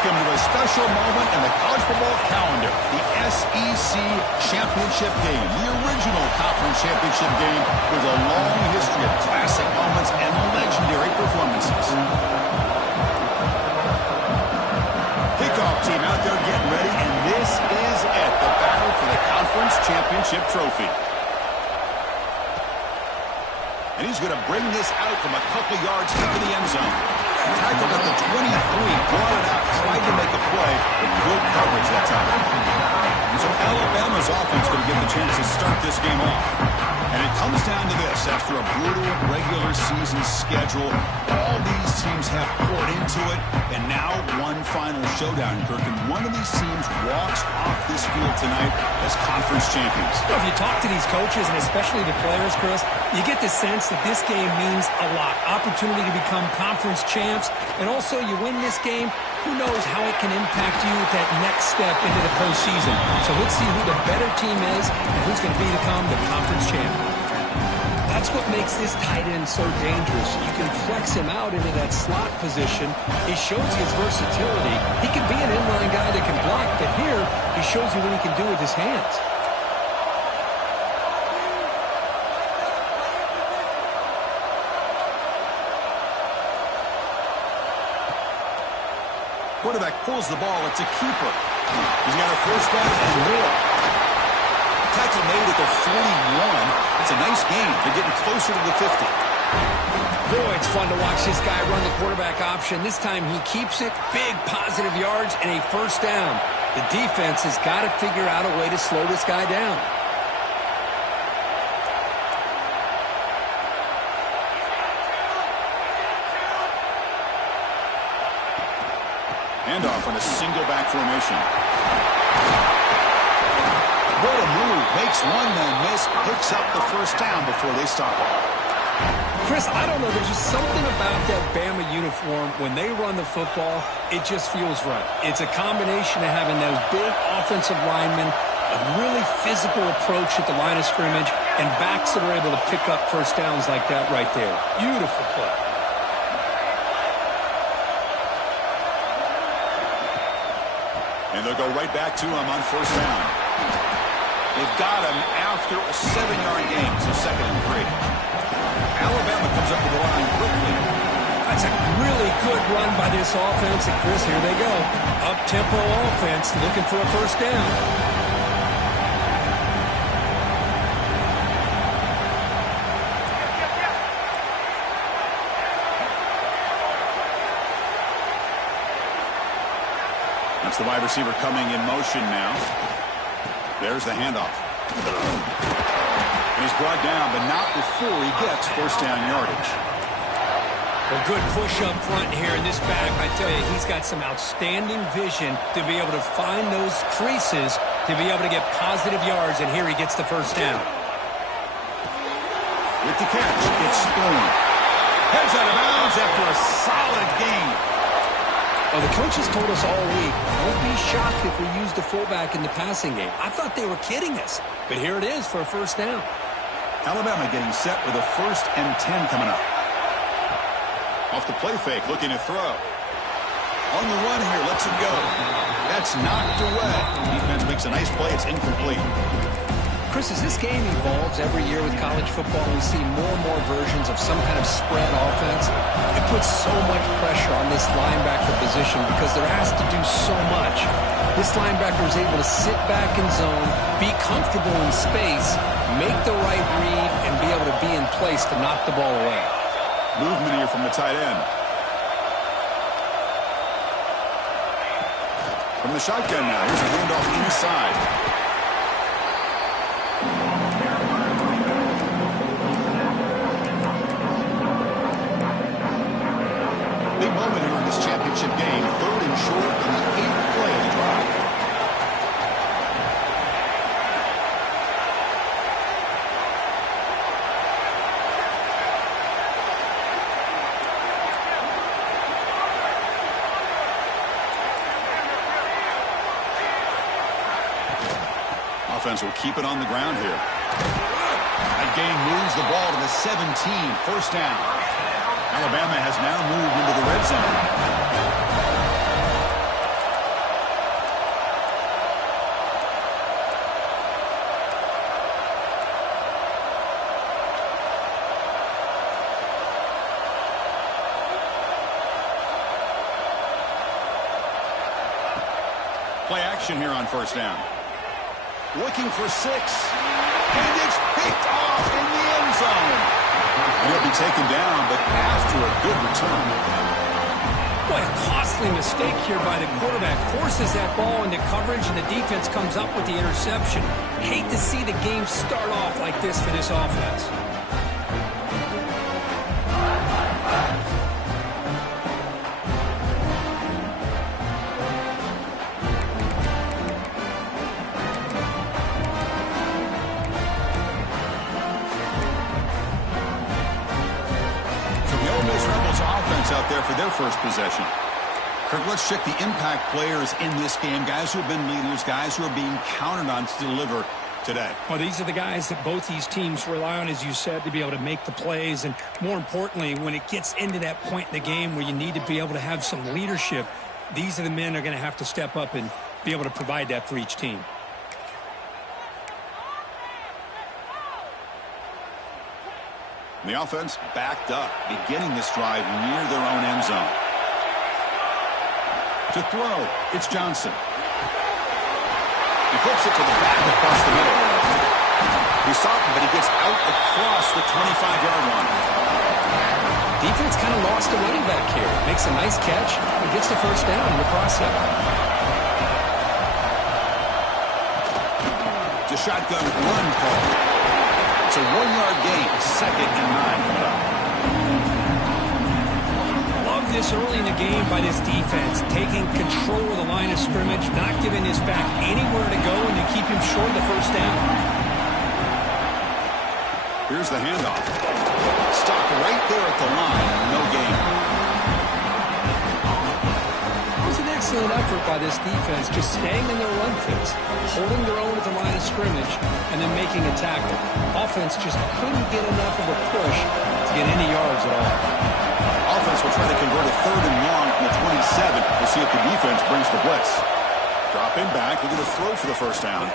Welcome to a special moment in the college football calendar, the SEC Championship Game, the original conference championship game with a long history of classic moments and legendary performances. Kickoff team out there getting ready, and this is it, the battle for the conference championship trophy. And he's going to bring this out from a couple yards into the end zone. Tackled at the 23, brought it out, tried to make a play, but good coverage that time. So Alabama's offense going to get the chance to start this game off. And it comes down to this. After a brutal regular season schedule, all these teams have poured into it, and now one final showdown, Kirk. And one of these teams walks off this field tonight as conference champions. Well, if you talk to these coaches, and especially the players, Chris, you get the sense that this game means a lot. Opportunity to become conference champs, and also you win this game, who knows how it can impact you at that next step into the postseason. So let's see who the better team is and who's going to become the conference champ. That's what makes this tight end so dangerous. You can flex him out into that slot position. He shows you his versatility. He can be an inline guy that can block, but here he shows you what he can do with his hands. Quarterback pulls the ball. It's a keeper. He's got a first down and more. Tackle made at the 41. It's a nice game. They're getting closer to the 50. Boy, it's fun to watch this guy run the quarterback option. This time he keeps it. Big positive yards and a first down. The defense has got to figure out a way to slow this guy down. Handoff on a single back formation. What a move. Makes one, then miss. Picks up the first down before they stop it. Chris, I don't know. There's just something about that Bama uniform. When they run the football, it just feels right. It's a combination of having those big offensive linemen, a really physical approach at the line of scrimmage, and backs that are able to pick up first downs like that right there. Beautiful play. And they'll go right back to him on first down. They've got him after a 7-yard gain, so 2nd and 3. Alabama comes up with the line quickly. That's a really good run by this offense. And Chris, here they go. Up-tempo offense looking for a first down. That's the wide receiver coming in motion now. There's the handoff. And he's brought down, but not before he gets first down yardage. Well, good push up front here in this back. I tell you, he's got some outstanding vision to be able to find those creases, to be able to get positive yards, and here he gets the first down. With the catch, it's Spoon. Heads out of bounds after a solid gain. Well, the coaches told us all week, don't be shocked if we used a fullback in the passing game. I thought they were kidding us, but here it is for a first down. Alabama getting set with a 1st and 10 coming up. Off the play fake, looking to throw. On the run here, lets it go. That's knocked away. The defense makes a nice play. It's incomplete. Chris, as this game evolves every year with college football, we see more and more versions of some kind of spread offense. It puts so much pressure on this linebacker position because they're asked to do so much. This linebacker is able to sit back in zone, be comfortable in space, make the right read, and be able to be in place to knock the ball away. Movement here from the tight end. From the shotgun now, here's a handoff inside. Big moment here in this championship game. 3rd and short on the 8th play of the drive. Offense will keep it on the ground here. That gain moves the ball to the 17. First down. Alabama has now moved into the red zone. Play action here on first down. Looking for 6. And it's picked off in the end zone. He'll be taken down, but after a good return. Boy, a costly mistake here by the quarterback. Forces that ball into coverage, and the defense comes up with the interception. Hate to see the game start off like this for this offense. Out there for their first possession. Kirk, let's check the impact players in this game. Guys who have been leaders, guys who are being counted on to deliver today. Well, these are the guys that both these teams rely on, as you said, to be able to make the plays. And more importantly, when it gets into that point in the game where you need to be able to have some leadership, these are the men that are going to have to step up and be able to provide that for each team. The offense backed up, beginning this drive near their own end zone. To throw, it's Johnson. He flips it to the back across the middle. He's stopping, but he gets out across the 25-yard line. Defense kind of lost a running back here. Makes a nice catch and gets the first down in the process. It's a shotgun run call. It's a 1-yard gain, 2nd and 9 coming up. Love this early in the game by this defense, taking control of the line of scrimmage, not giving this back anywhere to go, and to keep him short of the first down. Here's the handoff. Stopped right there at the line, no gain. It was an excellent effort by this defense, just staying in their run fits, holding their own at the line of scrimmage, and then making a tackle. Offense just couldn't get enough of a push to get any yards at all. Offense will try to convert a 3rd and long from the 27. We'll see if the defense brings the blitz. Dropping back, looking to throw for the first down.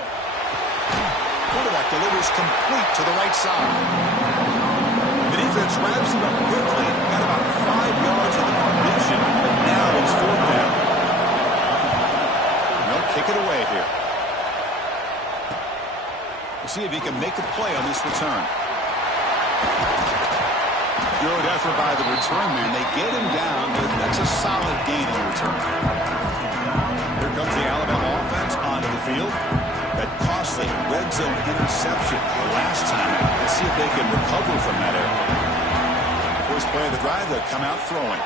Quarterback delivers complete to the right side. The defense wraps him up quickly. Got about 5 yards of the completion, but now it's 4th down. And they'll kick it away here. We'll see if he can make a play on this return. Good effort by the return man. They get him down, but that's a solid gain in return. Here comes the Alabama offense onto the field. That costly red zone interception the last time. Let's see if they can recover from that error. First play of the drive, they'll come out throwing.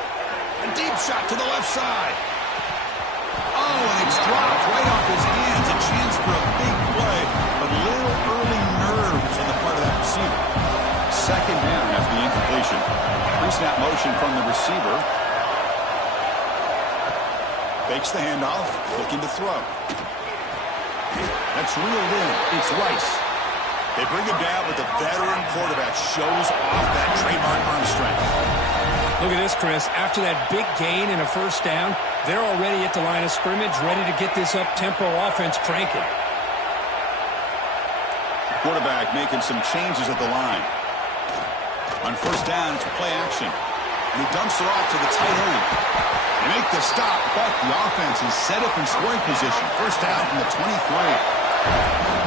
A deep shot to the left side. Oh, and it's dropped right off his hands. A chance for a big play, but little early nerves on the part of that receiver. 2nd down after the incompletion. Pre-snap motion from the receiver. Fakes the handoff, looking to throw. That's reeled in. It's Rice. They bring him down, but the veteran quarterback shows off that trademark arm strength. Look at this, Chris. After that big gain and a first down, they're already at the line of scrimmage, ready to get this up-tempo offense cranking. The quarterback making some changes at the line. On first down, it's play action. And he dumps it off to the tight end. They make the stop, but the offense is set up in scoring position. First down from the 23.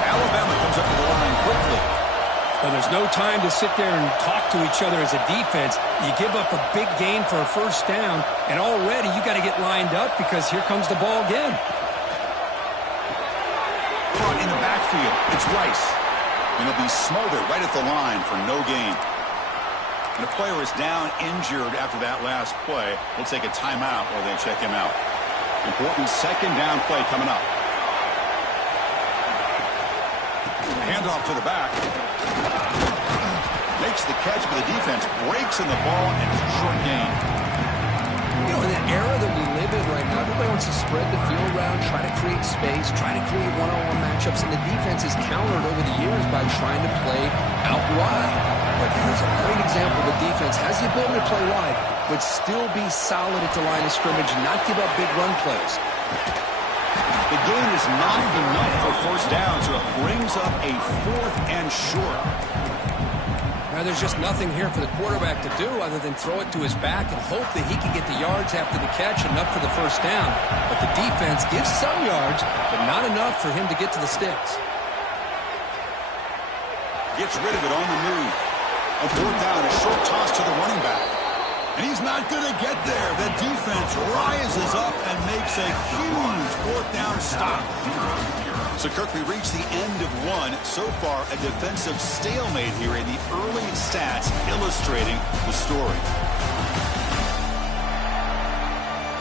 Alabama comes up to the line quickly. Well, there's no time to sit there and talk to each other as a defense. You give up a big gain for a first down, and already you got to get lined up because here comes the ball again. Caught in the backfield, it's Rice. And he'll be smothered right at the line for no gain. And the player is down injured after that last play. We'll take a timeout while they check him out. Important 2nd down play coming up. Handoff to the back. Makes the catch, but the defense breaks in the ball, and it's a short gain. You know, in the era that we live in right now, everybody wants to spread the field around, try to create space, try to create one-on-one matchups, and the defense is countered over the years by trying to play out wide. But here's a great example. The defense has the ability to play wide, but still be solid at the line of scrimmage and not give up big run plays. The gain is not enough for first down, so it brings up a 4th and short. Now, There's just nothing here for the quarterback to do other than throw it to his back and hope that he can get the yards after the catch, enough for the first down. But the defense gives some yards, but not enough for him to get to the sticks. Gets rid of it on the move. A fourth down, a short toss to the running back. And he's not going to get there. The defense rises up and makes a huge fourth down stop. So, Kirk, we reach the end of one. So far, a defensive stalemate here in the early stats illustrating the story.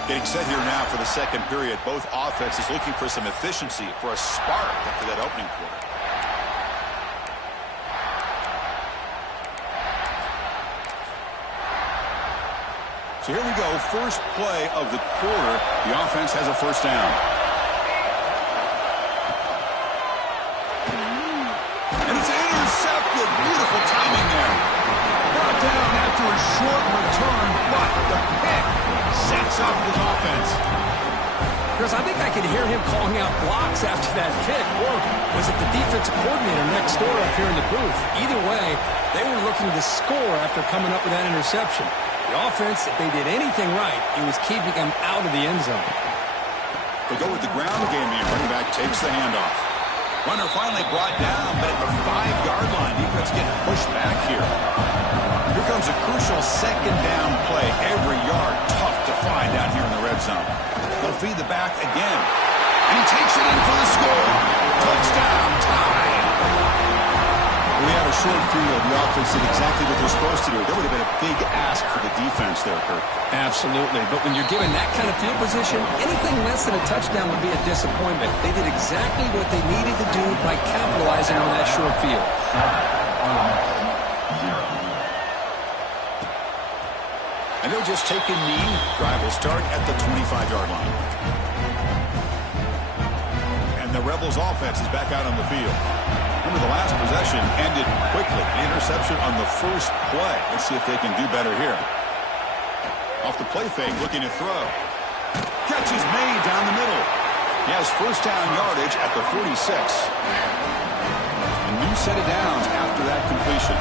Getting set here now for the second period. Both offenses looking for some efficiency, for a spark after that opening quarter. So here we go, first play of the quarter. The offense has a first down. And it's intercepted. Beautiful timing there. Brought down after a short return, but the pick sets up his offense. Chris, I think I could hear him calling out blocks after that pick, or was it the defensive coordinator next door up here in the booth? Either way, they were looking to score after coming up with that interception. The offense, if they did anything right, it was keeping them out of the end zone. They go with the ground game here. Running back takes the handoff. Runner finally brought down, but at the 5-yard line, defense getting pushed back here. Here comes a crucial second down play. Every yard tough to find down here in the red zone. They'll feed the back again. And he takes it in for the score. Touchdown, tie. We had a short field. The offense did exactly what they're supposed to do. That would have been a big ask for the defense there, Kirk. Absolutely. But when you're given that kind of field position, anything less than a touchdown would be a disappointment. They did exactly what they needed to do by capitalizing on that short field. And they'll just take a knee. Drive will start at the 25-yard line. And the Rebels offense is back out on the field. Remember, the last possession ended quickly. Interception on the first play. Let's see if they can do better here. Off the play fake, looking to throw. Catch is made down the middle. He has first down yardage at the 46. A new set of downs after that completion.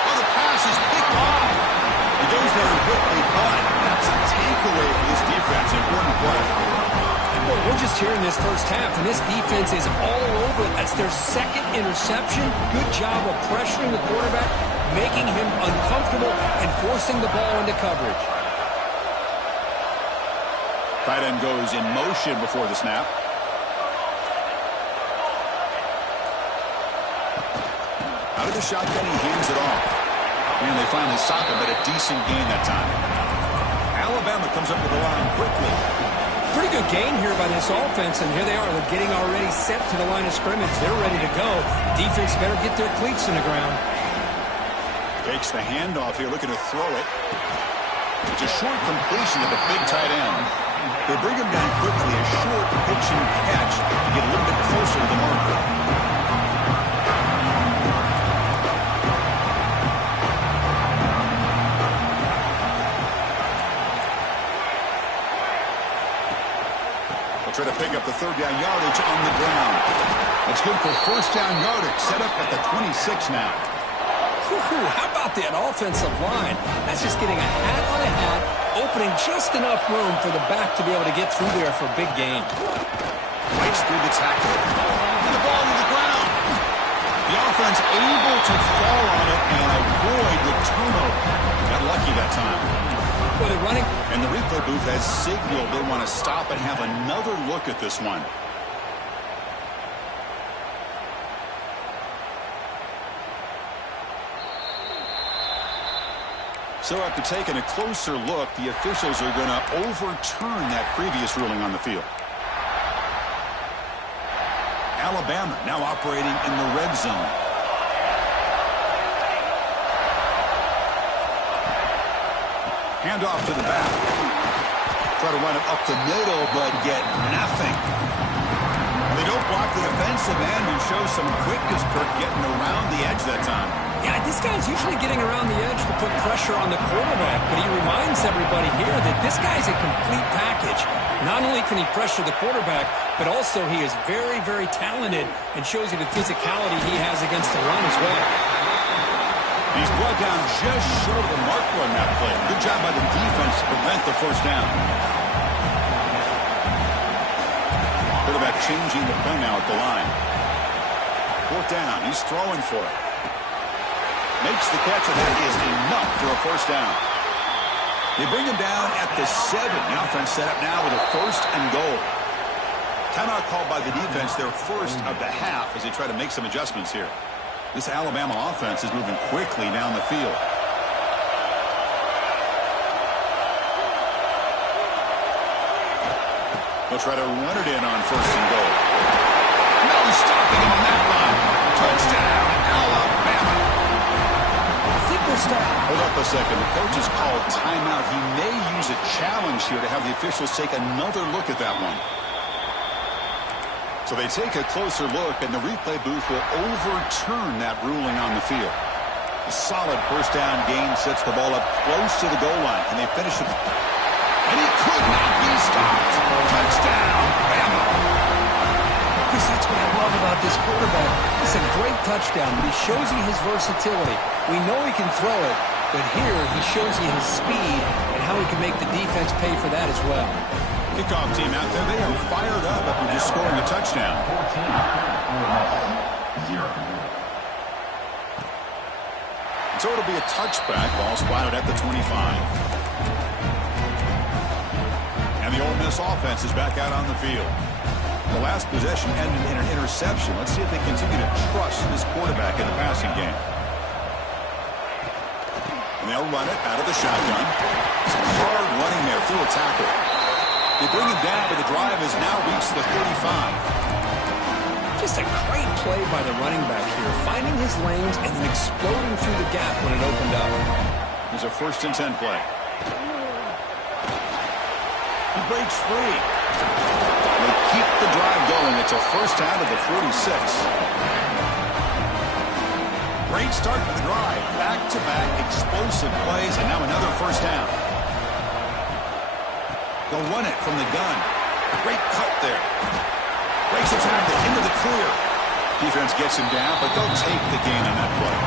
Oh, the pass is picked off. He goes there and hit a butt. That's a takeaway for this defense. Important play. Well, we're just here in this first half, and this defense is all over it. That's their second interception. Good job of pressuring the quarterback, making him uncomfortable, and forcing the ball into coverage. Tight end goes in motion before the snap. Out of the shotgun, he hands it off. And they finally stop him, but a decent gain that time. Alabama comes up with the line quickly. Pretty good gain here by this offense, and here they are. They're getting already set to the line of scrimmage. They're ready to go. Defense better get their cleats in the ground. Fakes the handoff here, looking to throw it. It's a short completion to the big tight end. They bring him down quickly, a short pitch and catch to get a little bit closer to the marker. Try to pick up the third down yardage on the ground. That's good for first down yardage. Set up at the 26 now. How about that offensive line? That's just getting a hat on a hat, opening just enough room for the back to be able to get through there for a big gain. Fights through the tackle. And the ball to the ground. The offense able to fall on it and avoid the turnover. Got lucky that time. Well, they're running. And the replay booth has signaled they want to stop and have another look at this one. So after taking a closer look, the officials are going to overturn that previous ruling on the field. Alabama now operating in the red zone. Handoff to the back. Try to run it up the middle, but get nothing. They don't block the defensive end and show some quickness, Kirk, getting around the edge that time. Yeah, this guy's usually getting around the edge to put pressure pressure on the quarterback, but he reminds everybody here that this guy's a complete package. Not only can he pressure the quarterback, but also he is very, very talented and shows you the physicality he has against the run as well. He's brought down just short of the marker on that play. Good job by the defense to prevent the first down. Quarterback changing the play now at the line. Fourth down. He's throwing for it. Makes the catch, and that is enough for a first down. They bring him down at the 7. The offense set up now with a first and goal. Timeout called by the defense, their first of the half, as they try to make some adjustments here. This Alabama offense is moving quickly down the field. They'll try to run it in on first and goal. No stopping him on that line. Touchdown, Alabama. Hold up a second. The coach has called timeout. He may use a challenge here to have the officials take another look at that one. So they take a closer look, and the replay booth will overturn that ruling on the field. A solid first down gain sets the ball up close to the goal line, and they finish it. And he could not be stopped. Touchdown, Bama. Because that's what I love about this quarterback. It's a great touchdown, but he shows you his versatility. We know he can throw it, but here he shows you his speed and how he can make the defense pay for that as well. Kickoff team out there, they are fired up after just scoring a touchdown. So it'll be a touchback, ball spotted at the 25. And the Ole Miss offense is back out on the field. The last possession ended in an interception. Let's see if they continue to trust this quarterback in the passing game. And they'll run it out of the shotgun. Some hard running there through a tackle. They bring him down, but the drive has now reached the 35. Just a great play by the running back here, finding his lanes and then exploding through the gap when it opened up. There's a 1st and 10 play. He breaks free. They keep the drive going. It's a first down to the 46. Great start to the drive. Back-to-back explosive plays, and now another first down. They'll run it from the gun. Great cut there. Breaks the tackle into the clear. Defense gets him down, but they'll take the gain on that play.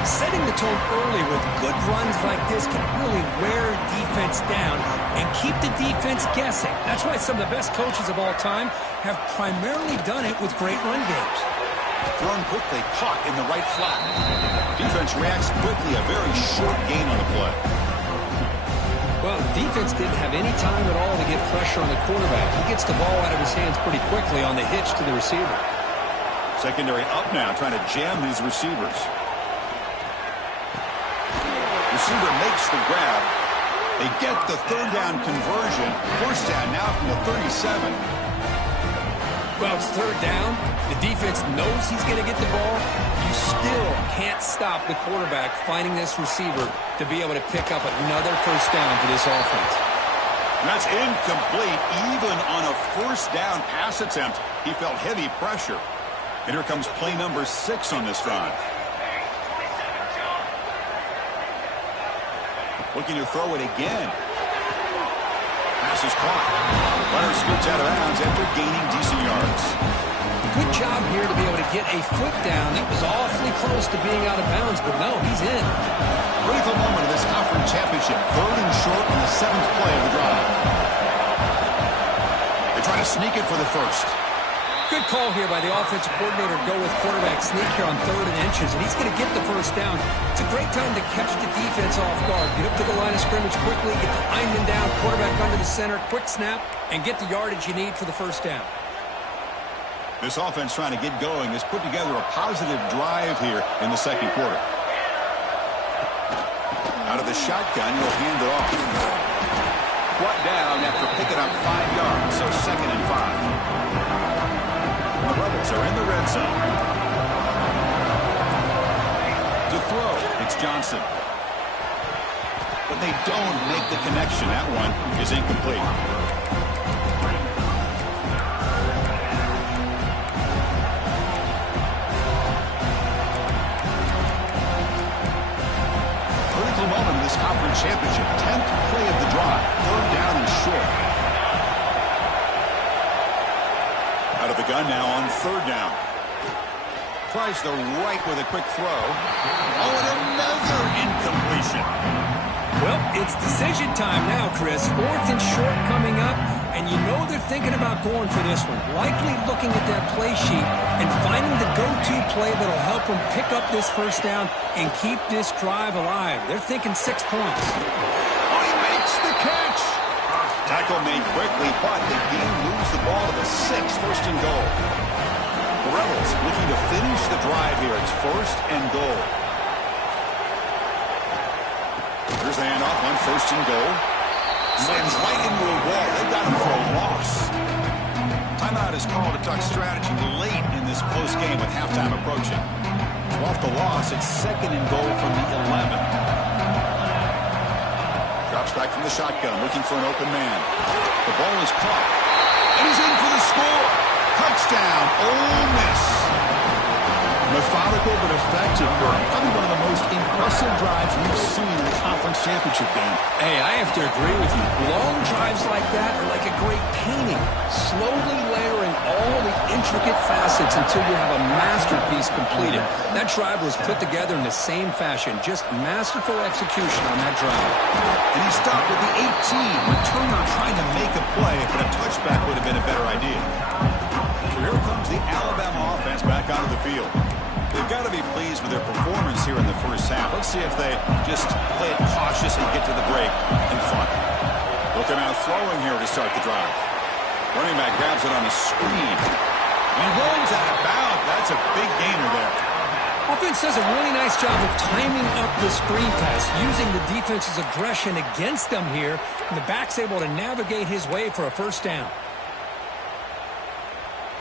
Setting the tone early with good runs like this can really wear defense down and keep the defense guessing. That's why some of the best coaches of all time have primarily done it with great run games. Thrown quickly, caught in the right flat. Defense reacts quickly, a very short gain on the play. Well, defense didn't have any time at all to get pressure on the quarterback. He gets the ball out of his hands pretty quickly on the hitch to the receiver. Secondary up now, trying to jam these receivers. Receiver makes the grab. They get the 3rd down conversion. First down now from the 37. Well, it's 3rd down. The defense knows he's going to get the ball. You still can't stop the quarterback finding this receiver to be able to pick up another first down for this offense. That's incomplete. Even on a first down pass attempt, he felt heavy pressure. And here comes play number 6 on this drive. Looking to throw it again. Pass is caught. Runner scoots out of bounds after gaining decent yards. Good job here to be able to get a foot down. That was awfully close to being out of bounds, but no, he's in. Critical moment of this conference championship. 3rd and short on the 7th play of the drive. They try to sneak it for the first. Good call here by the offensive coordinator to go with quarterback sneak here on 3rd and inches, and he's going to get the first down. It's a great time to catch the defense off guard. Get up to the line of scrimmage quickly, get the lineman down, quarterback under the center, quick snap, and get the yardage you need for the first down. This offense trying to get going has put together a positive drive here in the second quarter. Out of the shotgun, he'll hand it off. Brought down after picking up 5 yards, so 2nd and 5. The Rebels are in the red zone. To throw, it's Johnson. But they don't make the connection. That one is incomplete. this conference championship. 10th play of the drive. 3rd down and short. Out of the gun now on 3rd down. Tries the right with a quick throw. Oh, and another incompletion. Well, it's decision time now, Chris. 4th and short coming up, and you know they're thinking about going for this one. Likely looking at that play sheet and finding the go-to play that'll help them pick up this 1st down and keep this drive alive. They're thinking 6 points. Oh, he makes the catch. Tackle made quickly, but they do lose the ball to the 6, 1st and goal. The Rebels looking to finish the drive here. It's 1st and goal. Here's the handoff on 1st and goal. Slams right into a wall. They've got him for a loss. Timeout is called to talk strategy late in this close game with halftime approaching. So off the loss, it's 2nd and goal from the 11. Drops back from the shotgun, looking for an open man. The ball is caught, and he's in for the score. Touchdown, Ole Miss. Methodical but effective for probably one of the most impressive drives we've seen in the conference championship game. Hey, I have to agree with you. Long drives like that are like a great painting, slowly layering all the intricate facets until you have a masterpiece completed. That drive was put together in the same fashion, just masterful execution on that drive. And he stopped with the 18. Returner trying to make a play, but a touchback would have been a better idea. So here comes the Alabama offense back onto the field. They've got to be pleased with their performance here in the 1st half. Let's see if they just play it cautious and get to the break and fun. Looking out throwing here to start the drive. Running back grabs it on the screen. And he rolls out of bounds. That's a big gainer there. Offense does a really nice job of timing up the screen pass, using the defense's aggression against them here. And the back's able to navigate his way for a 1st down.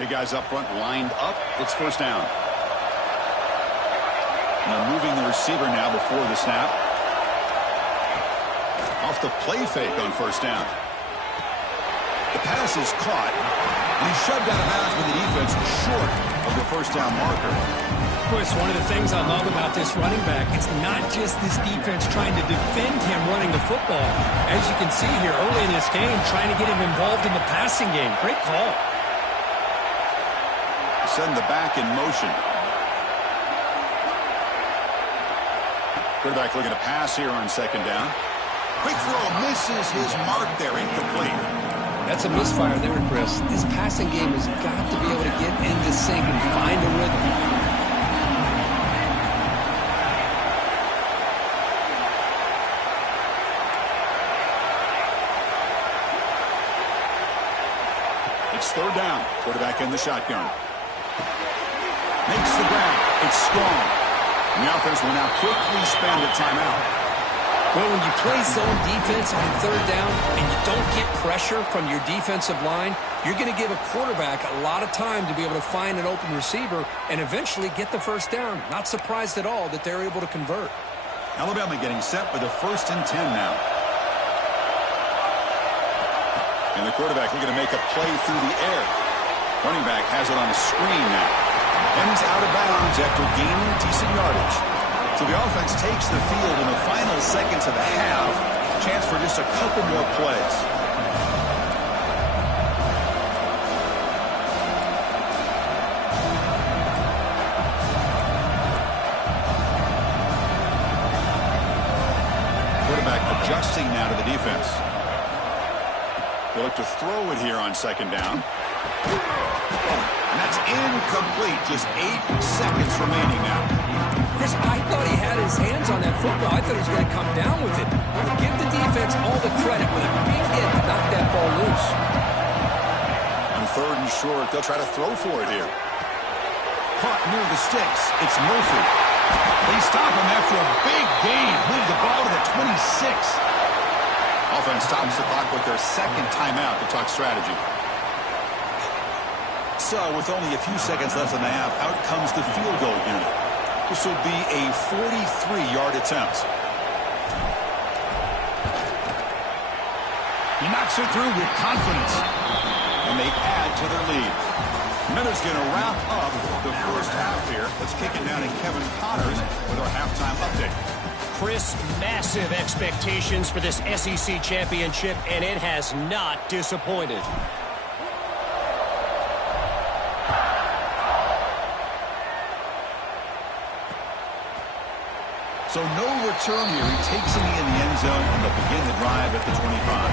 Big guys up front lined up. It's 1st down. And they're moving the receiver now before the snap. Off the play fake on 1st down. The pass is caught, and he's shoved out of bounds with the defense short of the 1st down marker. Chris, one of the things I love about this running back, it's not just this defense trying to defend him running the football. As you can see here early in this game, trying to get him involved in the passing game. Great call. Send the back in motion. Quarterback looking to pass here on 2nd down. Quick throw misses his mark there, incomplete. That's a misfire there, Chris. This passing game has got to be able to get into sync and find a rhythm. It's 3rd down. Quarterback in the shotgun. Makes the grab. It's strong. And the offense will now quickly spend a timeout. Well, when you play zone defense on 3rd down and you don't get pressure from your defensive line, you're going to give a quarterback a lot of time to be able to find an open receiver and eventually get the 1st down. Not surprised at all that they're able to convert. Alabama getting set for the 1st and 10 now. And the quarterback looking to make a play through the air. Running back has it on a screen now. And he's out of bounds after gaining decent yardage. So the offense takes the field in the final seconds of the half. Chance for just a couple more plays. Quarterback adjusting now to the defense. They look to throw it here on 2nd down. And that's incomplete. Just 8 seconds remaining now. Chris, I thought he had his hands on that football. I thought he was going to come down with it. But give the defense all the credit with a big hit to knock that ball loose. On 3rd and short, they'll try to throw for it here. Caught near the sticks. It's Murphy. They stop him after a big gain. Move the ball to the 26. Offense stops the clock with their 2nd timeout to talk strategy. So, with only a few seconds left in the half, out comes the field goal unit. This will be a 43-yard attempt. He knocks it through with confidence. And they add to their lead. Miller's going to wrap up the 1st half here. Let's kick it down to Kevin Connors with our halftime update. Chris, massive expectations for this SEC championship, and it has not disappointed. So no return here. He takes it in the end zone, and they'll begin the drive at the 25.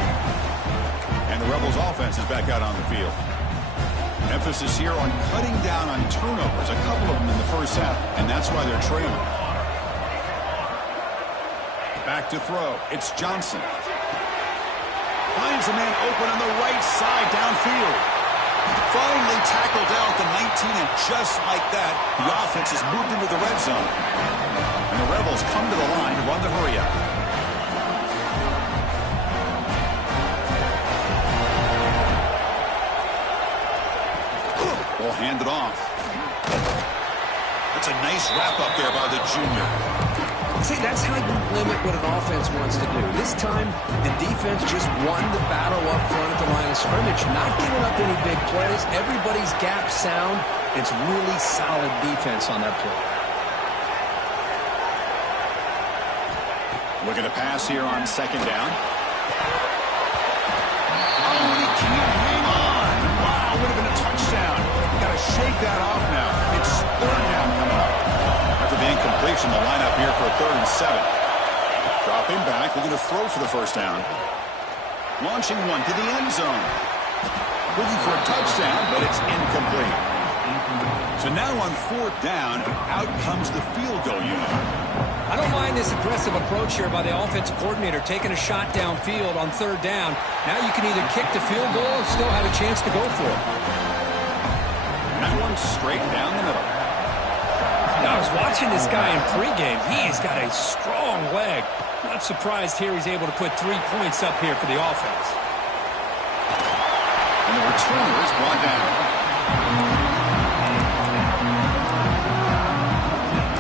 And the Rebels offense is back out on the field. Emphasis here on cutting down on turnovers, a couple of them in the first half, and that's why they're trailing. Back to throw. It's Johnson. Finds a man open on the right side downfield. Finally tackled down at the 19, and just like that, the offense has moved into the red zone. And the Rebels come to the line to run the hurry up. Ball handed off. That's a nice wrap up there by the junior. See, that's how you limit what an offense wants to do. This time, the defense just won the battle up front at the line of scrimmage, not giving up any big plays. Everybody's gap sound. It's really solid defense on that play. Looking to pass here on second down. Oh, and he can't hang on. Wow, would have been a touchdown. Got to shake that off now. It's third down coming up. After the incompletion, the lineup here for a 3rd and 7. Dropping back, looking to throw for the first down. Launching one to the end zone. Looking for a touchdown, but it's incomplete. So now on 4th down, out comes the field goal unit. I don't mind this aggressive approach here by the offensive coordinator, taking a shot downfield on 3rd down. Now you can either kick the field goal or still have a chance to go for it. That one straight down the middle. Now, I was watching this guy in pregame. He's got a strong leg. Not surprised here he's able to put 3 points up here for the offense. And the returner is brought down.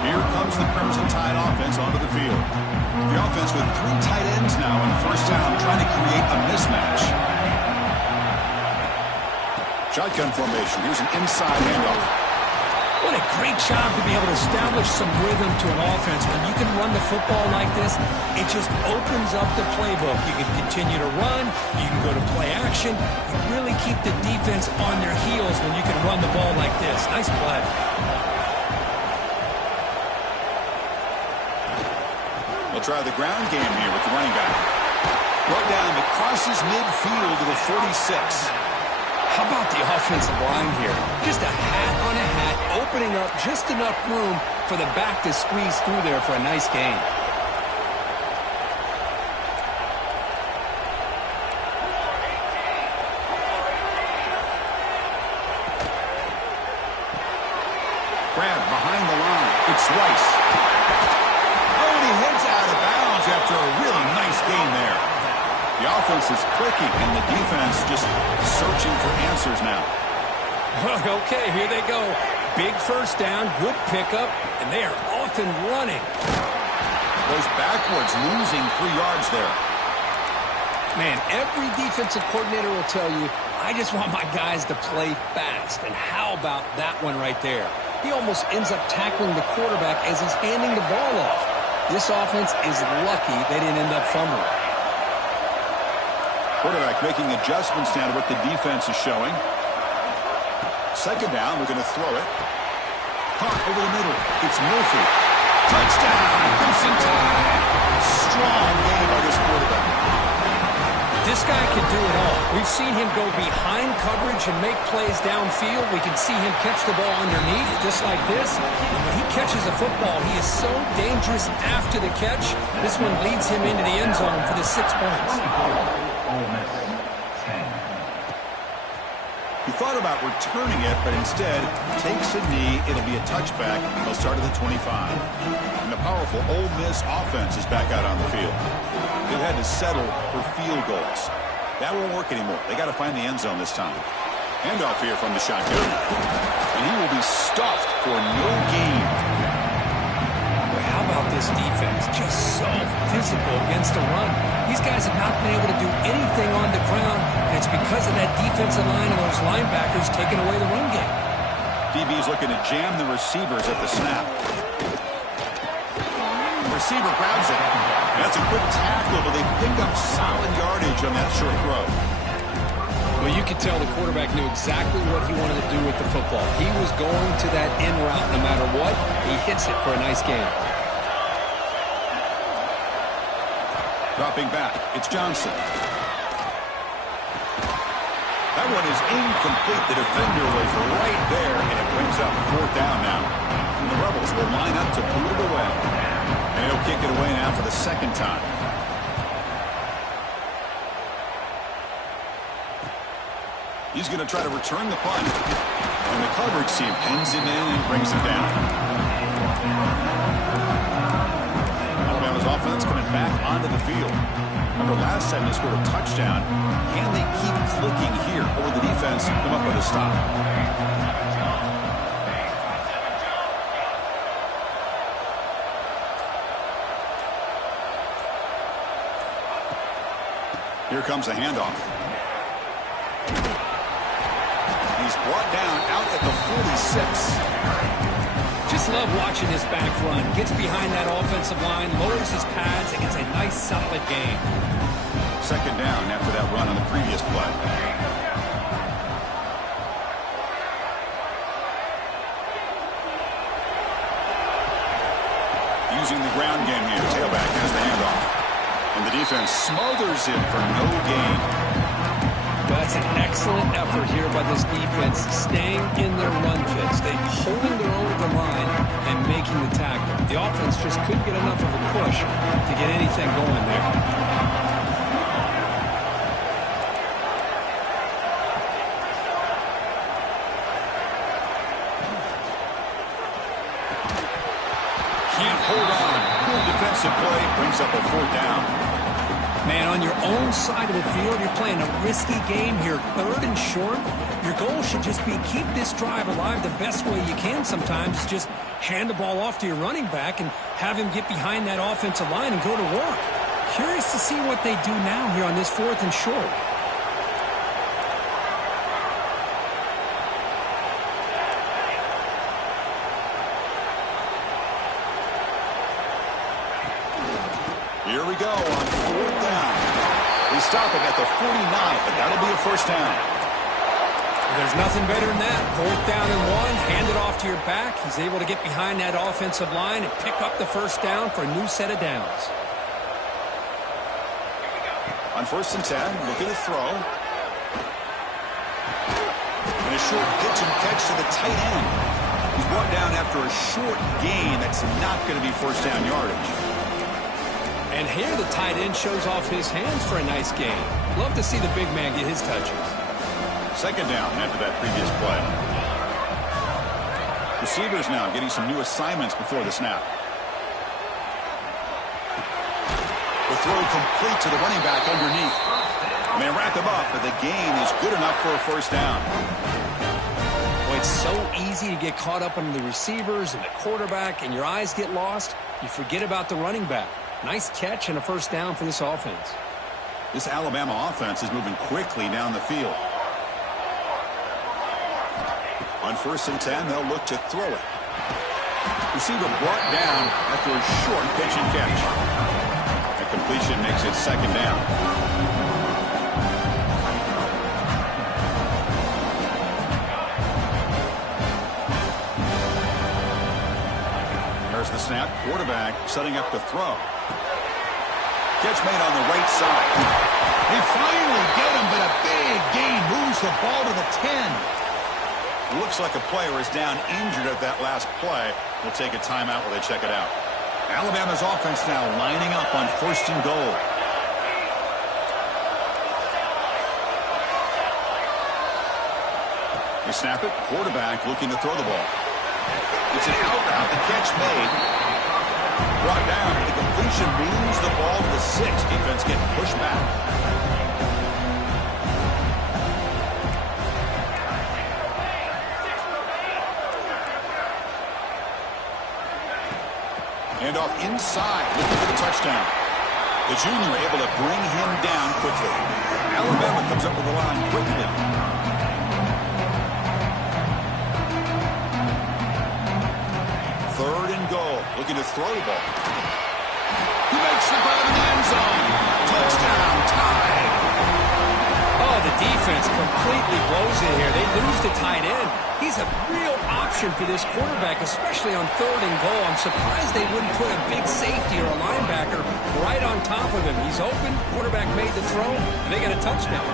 Here comes the Crimson Tide offense onto the field. The offense with 3 tight ends now on 1st down, trying to create a mismatch. Shotgun formation. Here's an inside handoff. What a great job to be able to establish some rhythm to an offense. When you can run the football like this, it just opens up the playbook. You can continue to run. You can go to play action. You really keep the defense on their heels when you can run the ball like this. Nice play. They'll try the ground game here with the running back. Brought down that crosses midfield to the 46. How about the offensive line here? Just a hat on a hat, opening up just enough room for the back to squeeze through there for a nice gain. Grab behind the line. It's Rice. Oh, and he heads out of bounds after a really nice gain there. The offense is clicking, and the defense just searching for answers now. Okay, here they go. Big first down, good pickup, and they are off and running. Goes backwards, losing 3 yards there. Man, every defensive coordinator will tell you, I just want my guys to play fast. And how about that one right there? He almost ends up tackling the quarterback as he's handing the ball off. This offense is lucky they didn't end up fumbling. Quarterback making adjustments down to what the defense is showing. Second down, we're going to throw it. Caught over the middle. It's Murphy. Touchdown, Crimson Tide. Strong game by this quarterback. This guy can do it all. We've seen him go behind coverage and make plays downfield. We can see him catch the ball underneath, just like this. And when he catches a football, he is so dangerous after the catch. This one leads him into the end zone for the 6 points. He thought about returning it, but instead takes a knee. It'll be a touchback. They'll start at the 25. And the powerful Ole Miss offense is back out on the field. They've had to settle for field goals. That won't work anymore. They got to find the end zone this time. Handoff here from the shotgun. And he will be stuffed for no gain. Boy, how about this defense? Just so physical against the run. These guys have not been able to do anything on the ground, and it's because of that defensive line and those linebackers taking away the run game. DB's looking to jam the receivers at the snap. receiver grabs it. That's a good tackle, but they pick up solid yardage on that short throw. Well, you could tell the quarterback knew exactly what he wanted to do with the football. He was going to that in route no matter what. He hits it for a nice gain. Dropping back, it's Johnson. That one is incomplete. The defender was right there, and it brings up 4th down now. And the Rebels will line up to boot it away. And he'll kick it away now for the 2nd time. He's going to try to return the punt. And the coverage team pins him in and brings him down. Alabama's offense coming back onto the field. Remember, last time they scored a touchdown. Can they keep clicking here, or the defense come up with a stop? Here comes a handoff. He's brought down out at the 46. Just love watching this back run. Gets behind that offensive line, lowers his pads, and gets a nice, solid gain. 2nd down after that run on the previous play. Using the ground game here. Tailback has the handoff. And the defense smothers him for no gain. That's an excellent effort here by this defense, staying in their run fits. They holding their own at the line and making the tackle. The offense just couldn't get enough of a push to get anything going there. Can't hold on. Good defensive play brings up a 4th down. Man, on your own side of the field, you're playing a risky game here. 3rd and short. Your goal should just be keep this drive alive the best way you can sometimes. Just hand the ball off to your running back and have him get behind that offensive line and go to work. Curious to see what they do now here on this 4th and short. Here we go on 4th down. They stop it at the 49, but that'll be a 1st down. There's nothing better than that. 4th down and 1. Hand it off to your back. He's able to get behind that offensive line and pick up the 1st down for a new set of downs. On 1st and 10, look at the throw. And a short pitch and catch to the tight end. He's brought down after a short gain. That's not going to be 1st down yardage. And here the tight end shows off his hands for a nice gain. Love to see the big man get his touches. 2nd down after that previous play. Receivers now getting some new assignments before the snap. The throw complete to the running back underneath. And they wrap him up, but the gain is good enough for a 1st down. Well, it's so easy to get caught up on the receivers and the quarterback, and your eyes get lost. You forget about the running back. Nice catch and a 1st down for this offense. This Alabama offense is moving quickly down the field. On 1st and 10, they'll look to throw it. Receiver brought down after a short pitch and catch. A completion makes it 2nd down. There's the snap. Quarterback setting up to throw. Catch made on the right side. They finally get him, but a big gain moves the ball to the 10. Looks like a player is down injured at that last play. We'll take a timeout while they check it out. Alabama's offense now lining up on 1st and goal. They snap it. Quarterback looking to throw the ball. It's an out route. The catch made. Brought down. The completion moves the ball to the 6. Defense getting pushed back. Hand off inside. Looking for the touchdown. The junior able to bring him down quickly. Alabama comes up with the line quickly. Third and goal. Looking to throw the ball. He makes the grab in the end zone. Touchdown, tied. Oh, the defense completely blows it here. They lose the tight end. He's a real option for this quarterback, especially on 3rd and goal. I'm surprised they wouldn't put a big safety or a linebacker right on top of him. He's open. Quarterback made the throw, and they got a touchdown.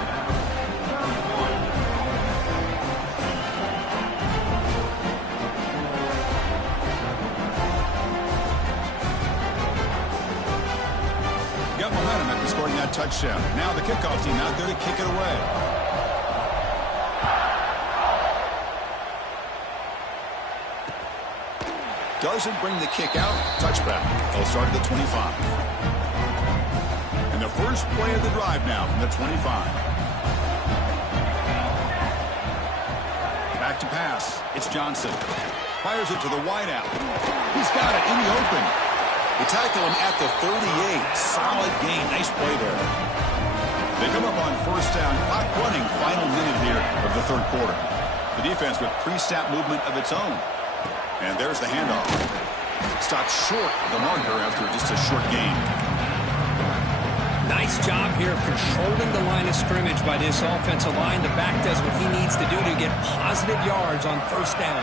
Got momentum after scoring that touchdown. Now the kickoff team out there to kick it away. Doesn't bring the kick out. Touchback. They'll start at the 25. And the first play of the drive now from the 25. Back to pass. It's Johnson. Fires it to the wideout. He's got it in the open. They tackle him at the 38. Solid gain. Nice play there. They come up on first down. Clock running. Final minute here of the 3rd quarter. The defense with pre-snap movement of its own. And there's the handoff. Stopped short of the marker after just a short gain. Nice job here of controlling the line of scrimmage by this offensive line. The back does what he needs to do to get positive yards on first down.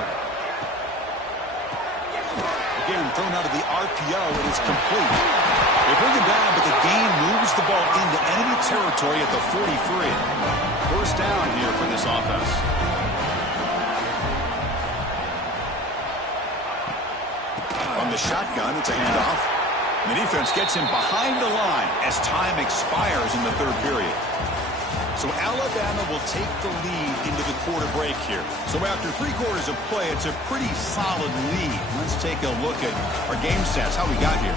Again, thrown out of the RPO, and it's complete. They bring him down, but the gain moves the ball into enemy territory at the 43. First down here for this offense. On the shotgun, it's a handoff. And the defense gets him behind the line as time expires in the 3rd period. So Alabama will take the lead into the quarter break here. So after 3 quarters of play, it's a pretty solid lead. Let's take a look at our game stats, how we got here.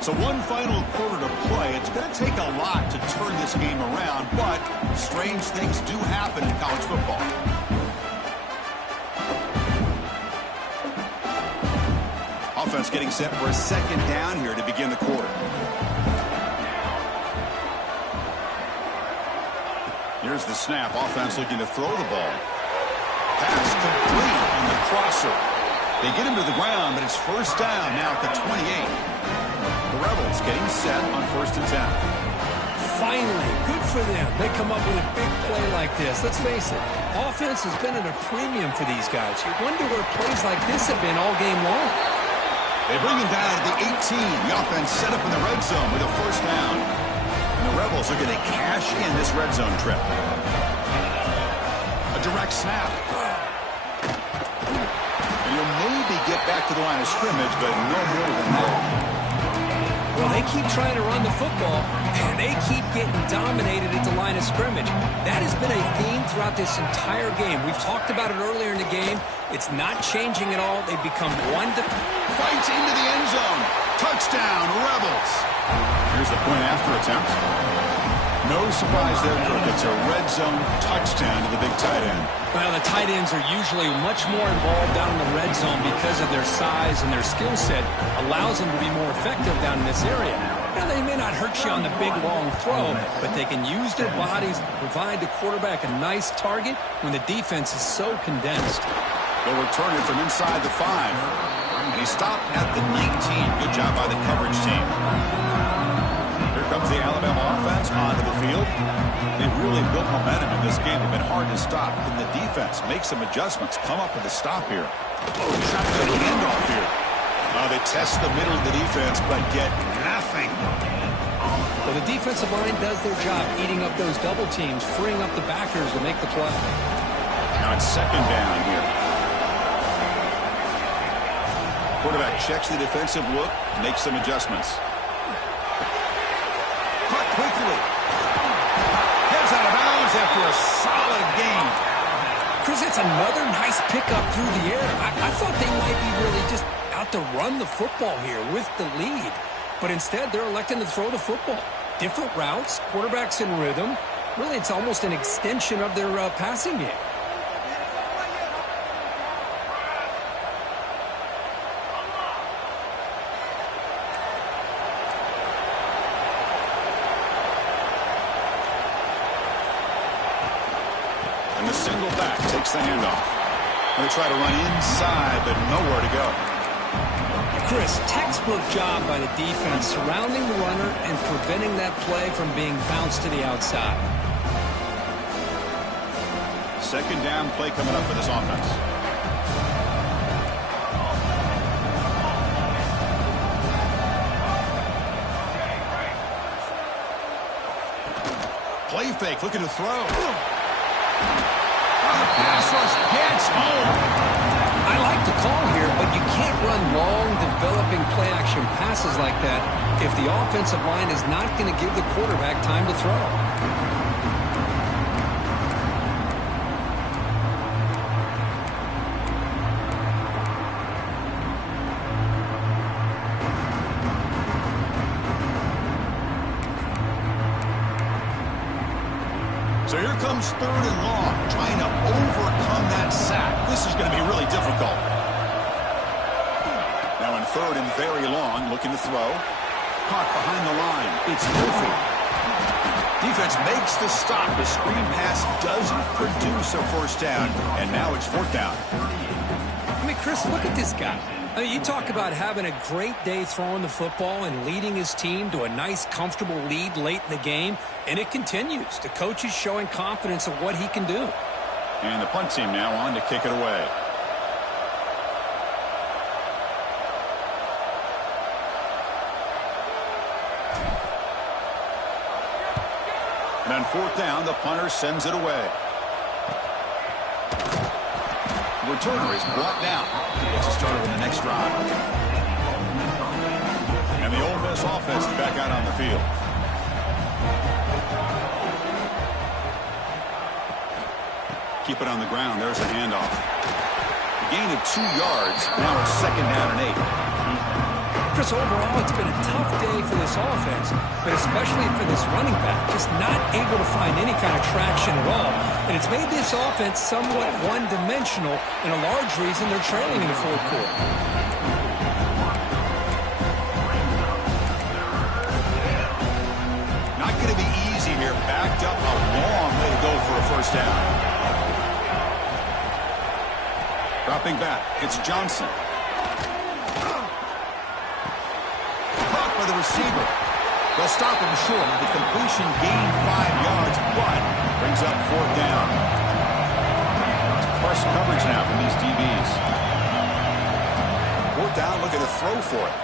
So one final quarter to play. It's going to take a lot to turn this game around, but strange things do happen in college football. Offense getting set for a 2nd down here to begin the quarter. Here's the snap. Offense looking to throw the ball. Pass complete on the crosser. They get him to the ground, but it's first down now at the 28. The Rebels getting set on 1st and 10. Finally, good for them. They come up with a big play like this. Let's face it, offense has been at a premium for these guys. You wonder where plays like this have been all game long. They bring him down at the 18. The offense set up in the red zone with a first down. And the Rebels are going to cash in this red zone trip. A direct snap. And you'll maybe get back to the line of scrimmage, but no more than that. Well, they keep trying to run the football, and they keep getting dominated at the line of scrimmage. That has been a theme throughout this entire game. We've talked about it earlier in the game. It's not changing at all. They've become one to... Fights into the end zone. Touchdown, Rebels. Here's the point after attempt. No surprise there, Kirk. It's a red zone touchdown to the big tight end. Well, the tight ends are usually much more involved down in the red zone because of their size and their skill set allows them to be more effective down in this area. Now, they may not hurt you on the big, long throw, but they can use their bodies to provide the quarterback a nice target when the defense is so condensed. They'll return it from inside the 5. And he stopped at the 19. Good job by the coverage team. Here comes the Alabama offense onto the field. They've really built momentum in this game. They've been hard to stop. Can the defense make some adjustments? Come up with a stop here. Oh, shotgun handoff here. They test the middle of the defense, but get nothing. Well, the defensive line does their job, eating up those double teams, freeing up the backers to make the play. Now it's 2nd down here. Quarterback checks the defensive look, makes some adjustments. Caught quickly. Heads out of bounds after a solid gain. Chris, it's another nice pickup through the air. I thought they might be really just out to run the football here with the lead. But instead, they're electing to throw the football. Different routes, quarterbacks in rhythm. Really, it's almost an extension of their passing game. And the single back takes the handoff. They try to run inside, but nowhere to go. Chris, textbook job by the defense surrounding the runner and preventing that play from being bounced to the outside. Second down play coming up for this offense. Play fake, looking to throw. The pass rush gets home. I like the call here, but you can't run long, developing play-action passes like that if the offensive line is not going to give the quarterback time to throw. So here comes 3rd and long, trying to overcome that sack. This is going to be really difficult. Now in 3rd and very long, looking to throw. Caught behind the line. It's Murphy. Defense makes the stop. The screen pass doesn't produce a first down, and now it's 4th down. I mean, Chris, look at this guy. I mean, you talk about having a great day throwing the football and leading his team to a nice, comfortable lead late in the game, and it continues. The coach is showing confidence of what he can do. And the punt team now on to kick it away. And on 4th down, the punter sends it away. The returner is brought down. Gets a starter in the next drive. And the Ole Miss offense is back out on the field. Keep it on the ground. There's a handoff. A gain of 2 yards. Now it's 2nd down and 8. Chris, overall, it's been a tough day for this offense, but especially for this running back, just not able to find any kind of traction at all. And it's made this offense somewhat one-dimensional, and a large reason they're trailing in the 4th quarter. Not going to be easy here. Backed up a long way to go for a first down. Dropping back, it's Johnson. Caught by the receiver. They'll stop him short. The completion gained 5 yards, but brings up 4th down. It's press coverage now from these DBs. 4th down, looking to throw for it.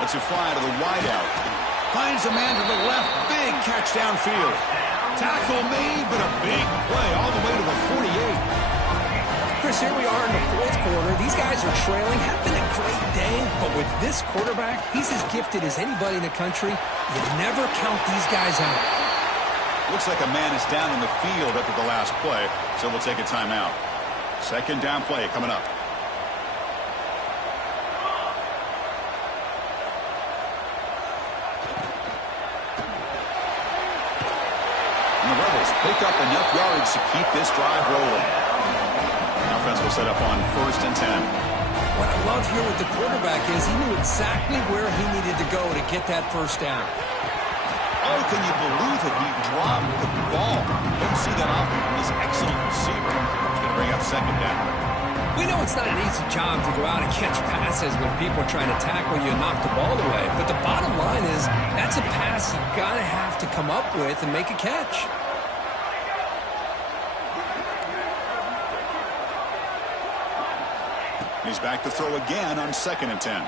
Lets it fly to the wideout. Finds a man to the left. Big catch downfield. Tackle made, but a big play all the way to the 48. Chris, here we are in the 4th quarter. These guys are trailing. Have been a great day, but with this quarterback, he's as gifted as anybody in the country. You never count these guys out. Looks like a man is down in the field after the last play, so we'll take a timeout. 2nd down play coming up. And the Rebels pick up enough yards to keep this drive rolling. Offense will set up on 1st and 10. What I love here with the quarterback is he knew exactly where he needed to go to get that first down. Oh, can you believe it? He dropped the ball. Don't see that often from this excellent receiver. He's going to bring up 2nd down. We know it's not an easy job to go out and catch passes when people are trying to tackle you and knock the ball away. But the bottom line is that's a pass you got to have to come up with and make a catch. He's back to throw again on 2nd and 10.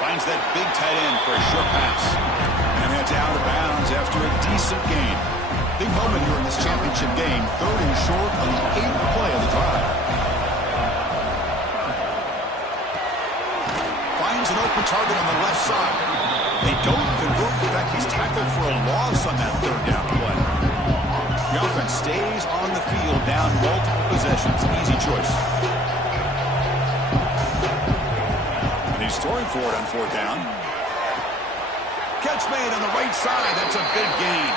Finds that big tight end for a short pass. And heads out of bounds after a decent gain. Big moment here in this championship game. 3rd and short on the 8th play of the drive. Finds an open target on the left side. They don't convert. In fact, he's tackled for a loss on that 3rd down play. The offense stays on the field down multiple possessions. Easy choice. He's throwing for it on 4th down. Catch made on the right side. That's a big gain.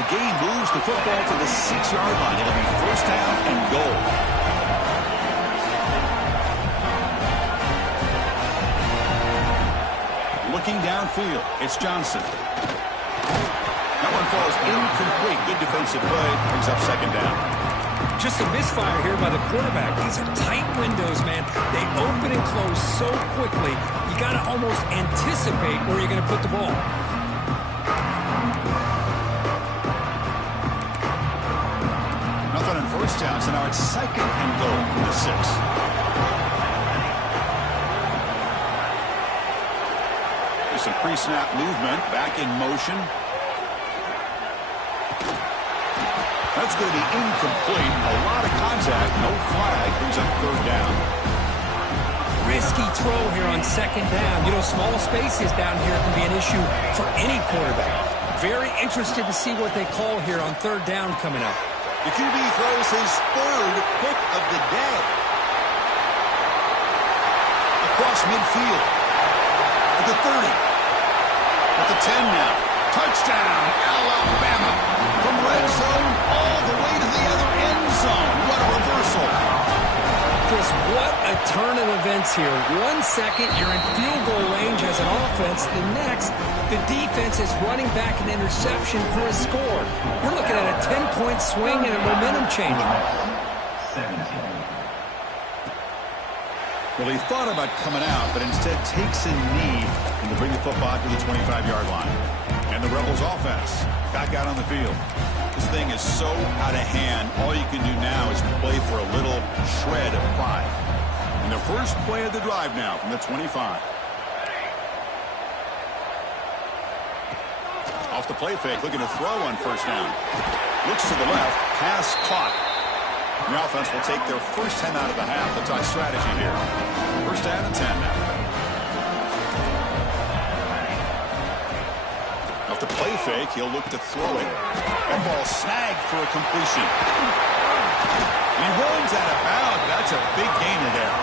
The gain moves the football to the 6-yard line. It'll be 1st down and goal. Looking downfield, it's Johnson. That one falls incomplete. Good defensive play. Brings up 2nd down. Just a misfire here by the quarterback. These are tight windows, man. They open and close so quickly, you got to almost anticipate where you're going to put the ball. Nothing on first down, so now it's 2nd and goal for the 6. There's some pre-snap movement, back in motion. That's going to be incomplete. A lot of contact, no flag. Brings up 3rd down. Risky throw here on 2nd down. You know, small spaces down here can be an issue for any quarterback. Very interested to see what they call here on 3rd down coming up. The QB throws his 3rd pick of the day. Across midfield. At the 30. At the 10 now. Touchdown, Alabama. From red zone all the way to the other end zone. What a reversal. Chris, what a turn of events here. 1 second, you're in field goal range as an offense. The next, the defense is running back an interception for a score. We're looking at a 10-point swing and a momentum changer. Well, he thought about coming out, but instead takes a knee and to bring the football to the 25-yard line. And the Rebels offense back out on the field. This thing is so out of hand. All you can do now is play for a little shred of pride. And the first play of the drive now from the 25. Off the play fake, looking to throw on 1st down. Looks to the left, pass caught. And the offense will take their first 10 out of the half. They'll talk strategy here. 1st down and 10 now. Off the play fake, he'll look to throw it. That ball snagged for a completion. And he runs out of bounds. That's a big gainer there.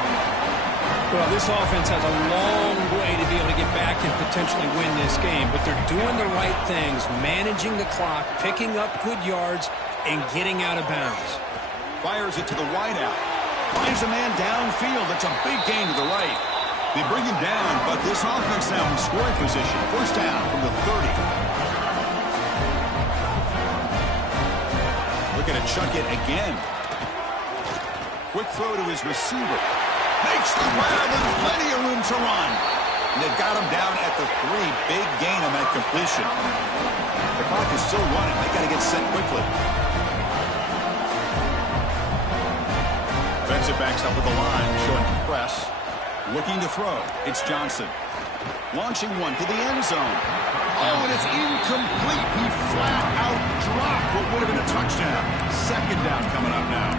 Well, this offense has a long way to be able to get back and potentially win this game, but they're doing the right things, managing the clock, picking up good yards, and getting out of bounds. Fires it to the wideout. Finds a man downfield. That's a big gain to the right. They bring him down, but this offense now in scoring position. 1st down from the 30. Looking to chuck it again. Quick throw to his receiver. Makes the grab with plenty of room to run. And they've got him down at the 3. Big gain on that completion. The clock is still running. They got to get set quickly. Defensive backs up with the line, showing press. Looking to throw. It's Johnson. Launching one to the end zone. Oh, and it's incomplete. He flat out dropped what would have been a touchdown. 2nd down coming up now.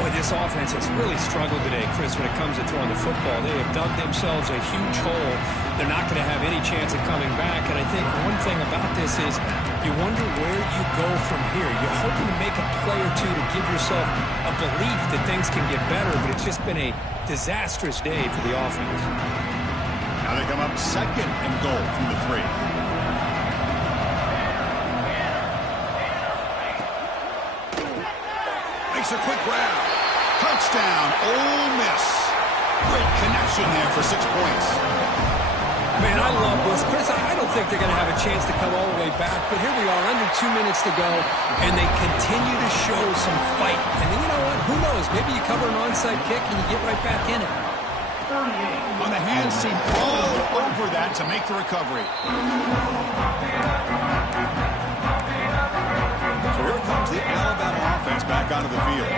Boy, this offense has really struggled today, Chris, when it comes to throwing the football. They have dug themselves a huge hole. They're not going to have any chance of coming back. And I think one thing about this is you wonder where you go from here. You're hoping to make a play or two to give yourself a belief that things can get better, but it's just been a disastrous day for the offense. Now they come up 2nd and goal from the 3. Makes a quick grab. Touchdown, Ole Miss. Great connection there for 6 points. Man, I love this. Chris, I don't think they're going to have a chance to come all the way back, but here we are, under 2 minutes to go, and they continue to show some fight. And you know what? Who knows? Maybe you cover an onside kick and you get right back in it. On the hand seam, all over that to make the recovery. So here comes the Alabama offense back onto the field.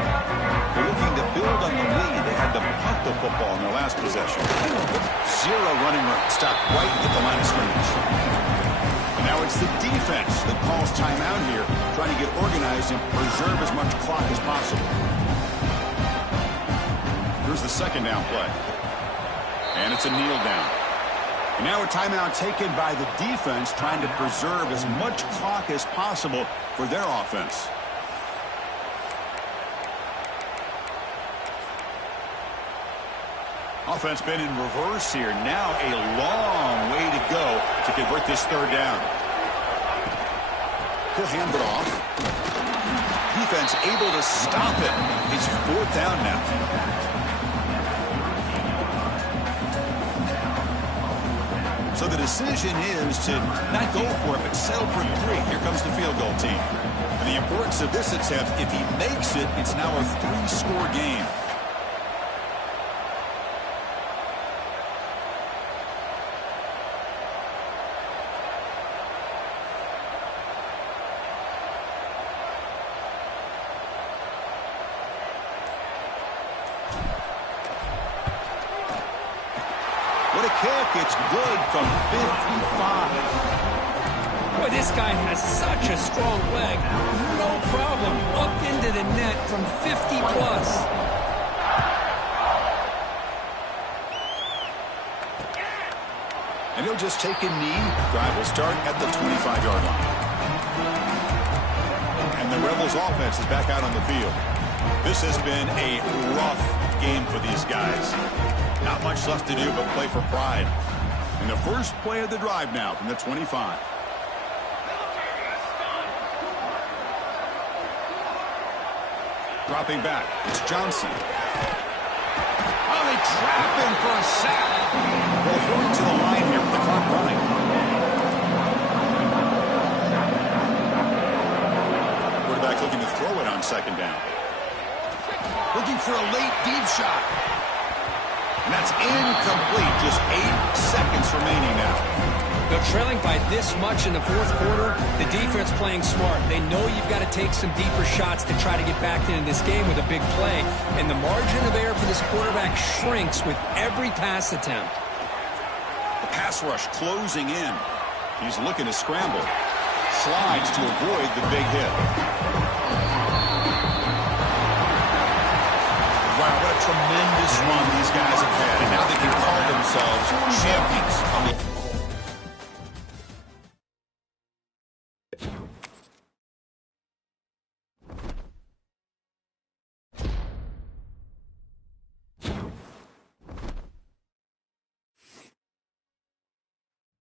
They're looking to build on the lead. They had to punt the football in their last possession. 0 running room. Stopped right at the line of scrimmage. And now it's the defense that calls timeout here, trying to get organized and preserve as much clock as possible. Here's the 2nd down play. And it's a kneel down. And now a timeout taken by the defense, trying to preserve as much clock as possible for their offense. Offense been in reverse here. Now a long way to go to convert this 3rd down. He'll hand it off. Defense able to stop it. It's 4th down now. So the decision is to not go for it, but settle for 3. Here comes the field goal team. And the importance of this attempt, if he makes it, it's now a 3-score game. What a kick. It's good from 55. Boy, this guy has such a strong leg. No problem. Up into the net from 50+. And he'll just take a knee. Drive will start at the 25-yard line. And the Rebels offense is back out on the field. This has been a rough game for these guys. Not much left to do but play for pride. And the first play of the drive now from the 25. Dropping back, it's Johnson. Oh, they trap him for a sack. Well, going to the line here with the clock running. Quarterback looking to throw it on second down. Looking for a late deep shot. And that's incomplete. Just 8 seconds remaining now. They're trailing by this much in the fourth quarter. The defense playing smart. They know you've got to take some deeper shots to try to get back into this game with a big play. And the margin of error for this quarterback shrinks with every pass attempt. The pass rush closing in. He's looking to scramble. Slides to avoid the big hit. Wow, what a tremendous run these guys have had. And now they can call themselves champions of the